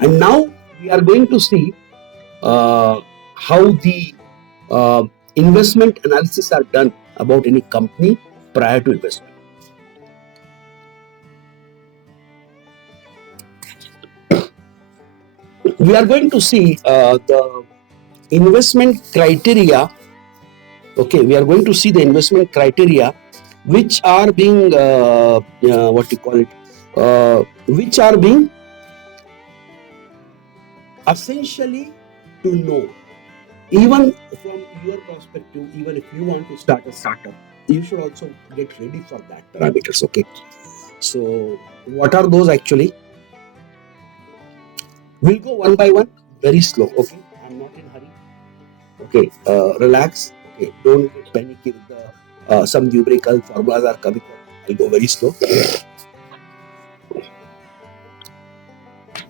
And now we are going to see how the investment analysis are done about any company prior to investment. We are going to see the investment criteria. Okay, we are going to see the investment criteria which are being which are being essentially to know. Even from your perspective, even if you want to start a startup, you should also get ready for that parameters. Okay, so what are those actually? We'll go one by one, very slow. Okay, I'm not in hurry. Okay, relax. Okay, don't get panicky with the some numerical formulas are coming. I'll go very slow.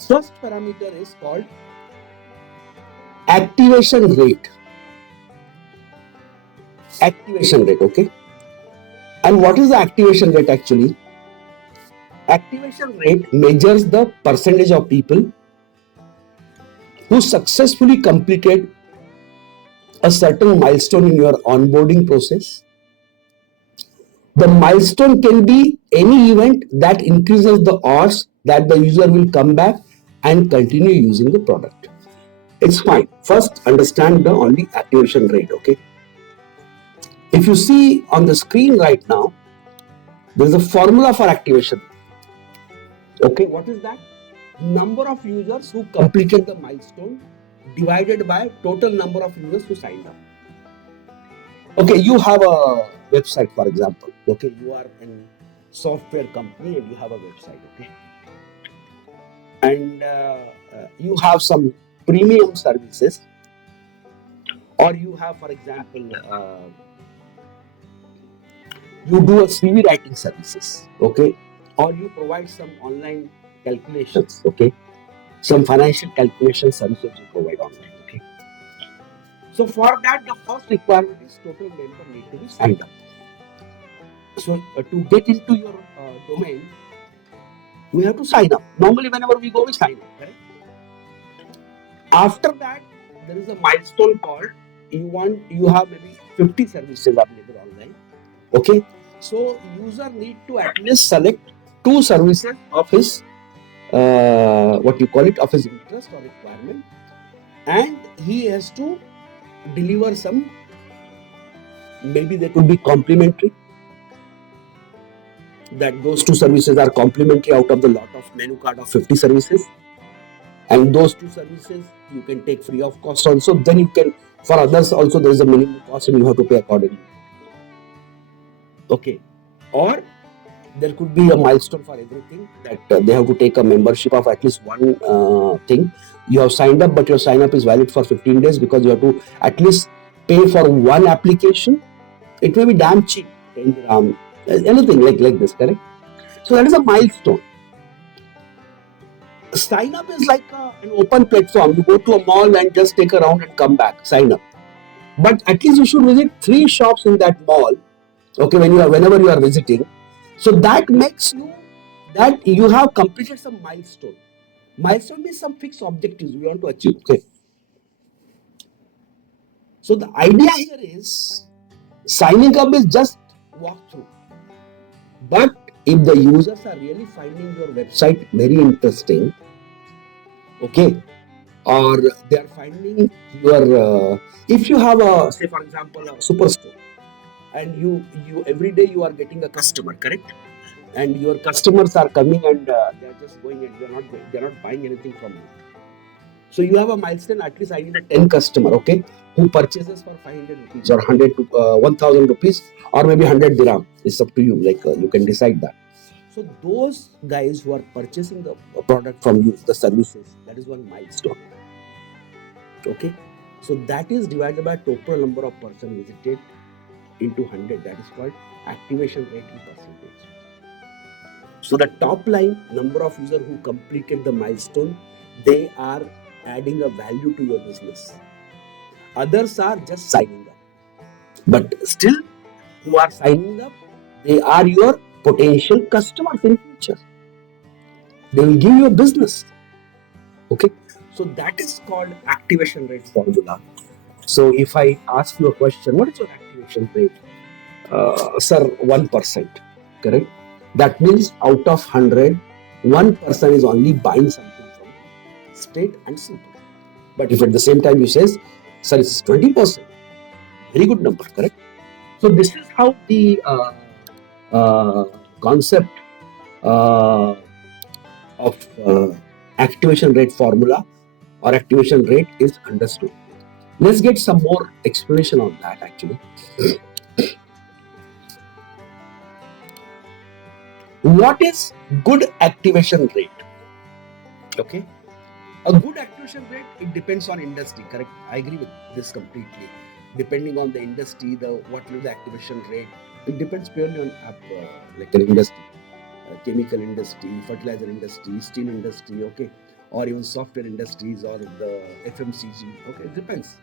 First parameter is called activation rate. Activation rate, okay. And what is the activation rate actually? Activation rate measures the percentage of people who successfully completed a certain milestone in your onboarding process. The milestone can be any event that increases the odds that the user will come back and continue using the product. It's fine. First, understand the only activation rate, okay? If you see on the screen right now, there is a formula for activation. Okay, what is that? Number of users who completed the milestone divided by total number of users who signed up. Okay, you have a website, for example. Okay, you are in software company and you have a website. Okay, and you have some premium services, or you have, for example, you do a CV writing services. Okay, or you provide some online calculations. Okay, some financial calculation services you provide online. Okay, so for that, the first requirement is total member need to be signed up. So to get into your domain, we have to sign up. Normally, whenever we go, we sign up. Correct? After that, there is a milestone called you have maybe 50 services available online. Okay, so user need to at least select 2 services of his of his interest or requirement, and he has to deliver some. Maybe they could be complementary. That those 2 services are complementary out of the lot of menu card of 50 services, and those 2 services you can take free of cost also. Then you can, for others also, there is a minimum cost and you have to pay accordingly. Okay, or there could be a milestone for everything that they have to take a membership of at least one thing. You have signed up, but your sign up is valid for 15 days because you have to at least pay for one application. It may be damn cheap, 10 dirham, anything like this, correct? So that is a milestone. Sign up is like an open platform. You go to a mall and just take a round and come back, sign up. But at least you should visit 3 shops in that mall. Okay, whenever you are visiting. So that makes that you have completed some milestone. Milestone means some fixed objectives we want to achieve. Okay. So the idea here is signing up is just walk through. But if the users are really finding your website very interesting, okay, or they are finding your if you have a, say for example, a superstore, and you every day you are getting a customer, correct? And your customers are coming and they are just going and they are not buying anything from you. So you have a milestone. At least I need a 10 customer, okay, who purchases for 500 rupees or 100 to 1000 rupees or maybe 100 dirham. It's up to you. Like you can decide that. So those guys who are purchasing the product from you, the services, that is one milestone. Okay, so that is divided by total number of person visited into 100. That is called activation rate in percentage. So the top line, number of users who completed the milestone, they are adding a value to your business. Others are just signing up. But still, who are signing up, they are your potential customers in future. They will give you a business. Okay. Okay, so that is called activation rate formula. So if I ask you a question, what is your activation rate? Sir, 1%. Correct. That means out of 100, 1% is only buying something from you. Straight and simple. But if at the same time you says, sir, it's 20%, very good number, correct? So this is how the uh, concept uh, of activation rate formula or activation rate is understood. Let's get some more explanation on that actually. What is good activation rate? Okay. A good activation rate, it depends on industry, correct? I agree with this completely. Depending on the industry, what will the activation rate, it depends purely on like an industry. Chemical industry, fertilizer industry, steel industry, okay, or even software industries or the FMCG, okay, it depends.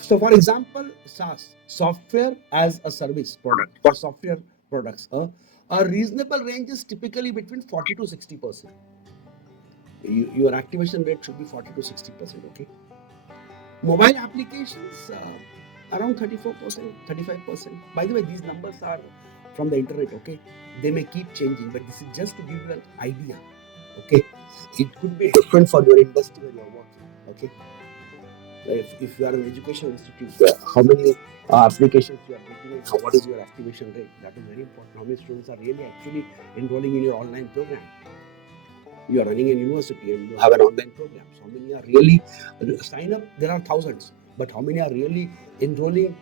So, for example, SaaS, software as a service product or software products, a reasonable range is typically between 40 to 60%. Your activation rate should be 40 to 60%, okay. Mobile applications, around 34%, 35%. By the way, these numbers are from the internet, okay. They may keep changing, but this is just to give you an idea, okay. It could be different for your industry where you're working, okay. If you are an educational institute, how many applications you are getting and what is your activation rate? That is very important. How many students are really actually enrolling in your online program? You are running a university and you have an online program. So how many are really sign up? There are thousands, but how many are really enrolling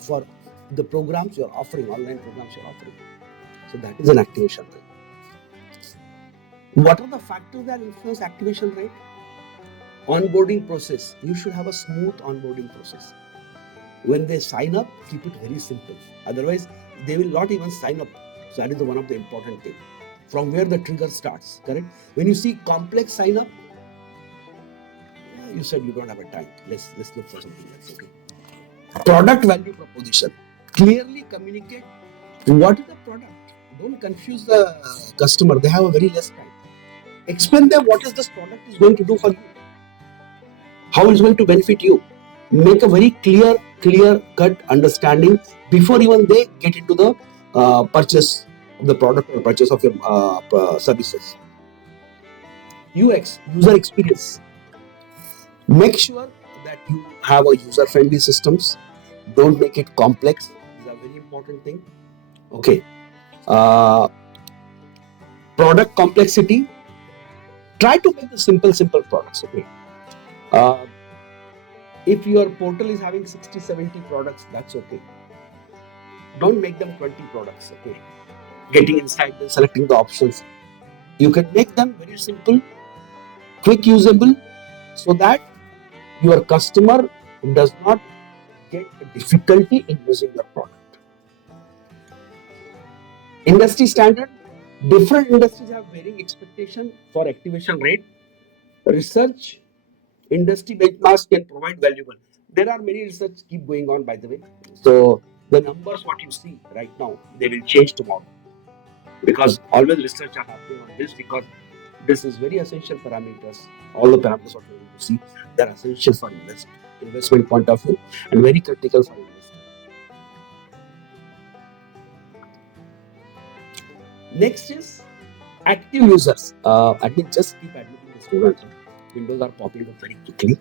for the programs you are offering, online programs you are offering? So that is an activation rate. What are the factors that influence activation rate? Onboarding process. You should have a smooth onboarding process. When they sign up, keep it very simple. Otherwise, they will not even sign up. So that is one of the important things. From where the trigger starts, correct? When you see complex sign up, you said you don't have a time. Let's look for something else. Okay. Product value proposition. Clearly communicate what is the product. Don't confuse the customer. They have a very less time. Explain them what is this product is going to do for you. How it's going to benefit you. Make a very clear cut understanding before even they get into the purchase of the product or purchase of your services. UX, user experience. Make sure that you have a user-friendly systems. Don't make it complex. These are very important thing. Okay. Product complexity. Try to make the simple products. Okay. If your portal is having 60, 70 products, that's okay. Don't make them 20 products. Okay. Getting inside and selecting the options. You can make them very simple, quick usable, so that your customer does not get difficulty in using your product. Industry standard. Different industries have varying expectation for activation rate. Research, industry benchmarks can provide valuable. There are many research keep going on, by the way. So the numbers what you see right now, they will change tomorrow, because always research are happening on this, because this is very essential parameters. All the parameters what we are going to see, they are essential for investment point of view and very critical for investor. Next is active users. I mean, just keep admitting the students. Windows are popping up very quickly.